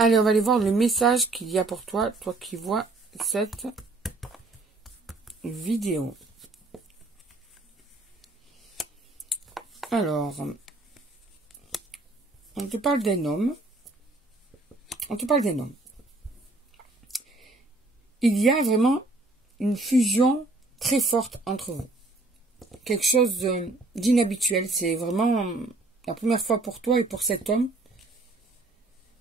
Allez, on va aller voir le message qu'il y a pour toi, toi qui vois cette vidéo. Alors, on te parle d'un homme. On te parle d'un homme. Il y a vraiment une fusion très forte entre vous. Quelque chose d'inhabituel. C'est vraiment la première fois pour toi et pour cet homme.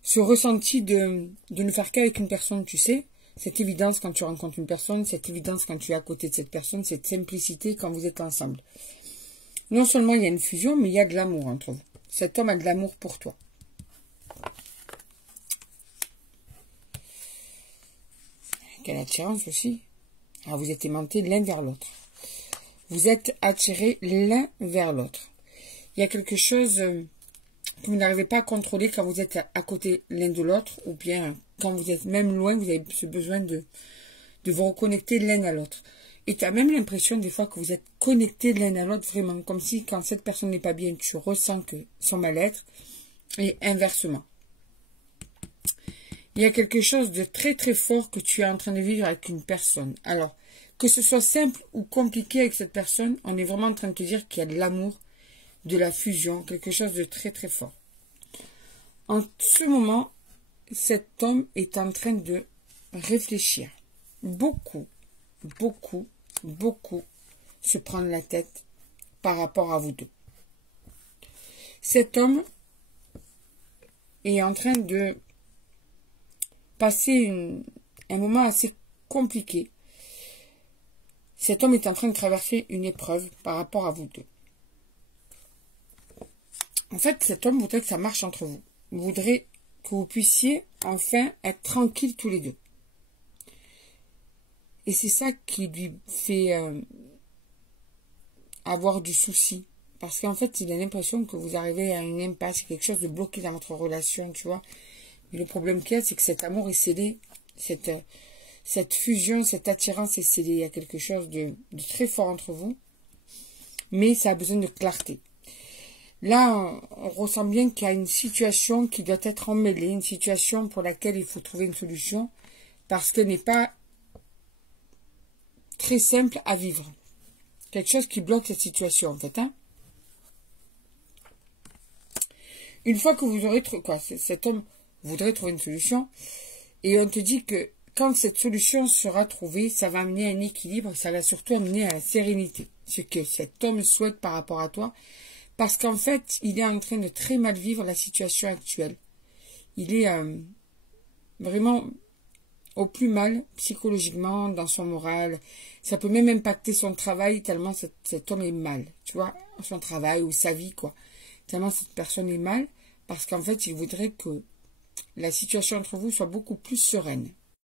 Ce ressenti de ne faire qu'avec une personne, tu sais. Cette évidence quand tu rencontres une personne, cette évidence quand tu es à côté de cette personne, cette simplicité quand vous êtes ensemble. Non seulement il y a une fusion, mais il y a de l'amour entre vous. Cet homme a de l'amour pour toi. Quelle attirance aussi. Ah, vous êtes aimantés l'un vers l'autre. Vous êtes attirés l'un vers l'autre. Il y a quelque chose que vous n'arrivez pas à contrôler quand vous êtes à côté l'un de l'autre, ou bien quand vous êtes même loin, vous avez ce besoin de vous reconnecter l'un à l'autre. Et tu as même l'impression des fois que vous êtes connectés l'un à l'autre, vraiment, comme si quand cette personne n'est pas bien, tu ressens que son mal-être, et inversement. Il y a quelque chose de très très fort que tu es en train de vivre avec une personne. Alors, que ce soit simple ou compliqué avec cette personne, on est vraiment en train de te dire qu'il y a de l'amour, de la fusion, quelque chose de très très fort. En ce moment, cet homme est en train de réfléchir. Beaucoup, beaucoup, beaucoup se prendre la tête par rapport à vous deux. Cet homme est en train de passer un moment assez compliqué. Cet homme est en train de traverser une épreuve par rapport à vous deux. En fait, cet homme voudrait que ça marche entre vous. Il voudrait que vous puissiez enfin être tranquilles tous les deux. Et c'est ça qui lui fait avoir du souci. Parce qu'en fait, il a l'impression que vous arrivez à une impasse, quelque chose de bloqué dans votre relation, tu vois. Mais le problème qu'il y a, c'est que cet amour est scellé, cette fusion, cette attirance est scellée. Il y a quelque chose de très fort entre vous. Mais ça a besoin de clarté. Là, on ressent bien qu'il y a une situation qui doit être emmêlée, une situation pour laquelle il faut trouver une solution, parce qu'elle n'est pas très simple à vivre. Quelque chose qui bloque cette situation, en fait. Hein. Une fois que vous aurez trouvé, cet homme voudrait trouver une solution, et on te dit que quand cette solution sera trouvée, ça va amener un équilibre, ça va surtout amener à la sérénité. Ce que cet homme souhaite par rapport à toi, parce qu'en fait, il est en train de très mal vivre la situation actuelle. Il est vraiment au plus mal psychologiquement, dans son moral. Ça peut même impacter son travail tellement cet homme est mal. Tu vois, son travail ou sa vie, quoi. Tellement cette personne est mal, parce qu'en fait, il voudrait que la situation entre vous soit beaucoup plus sereine.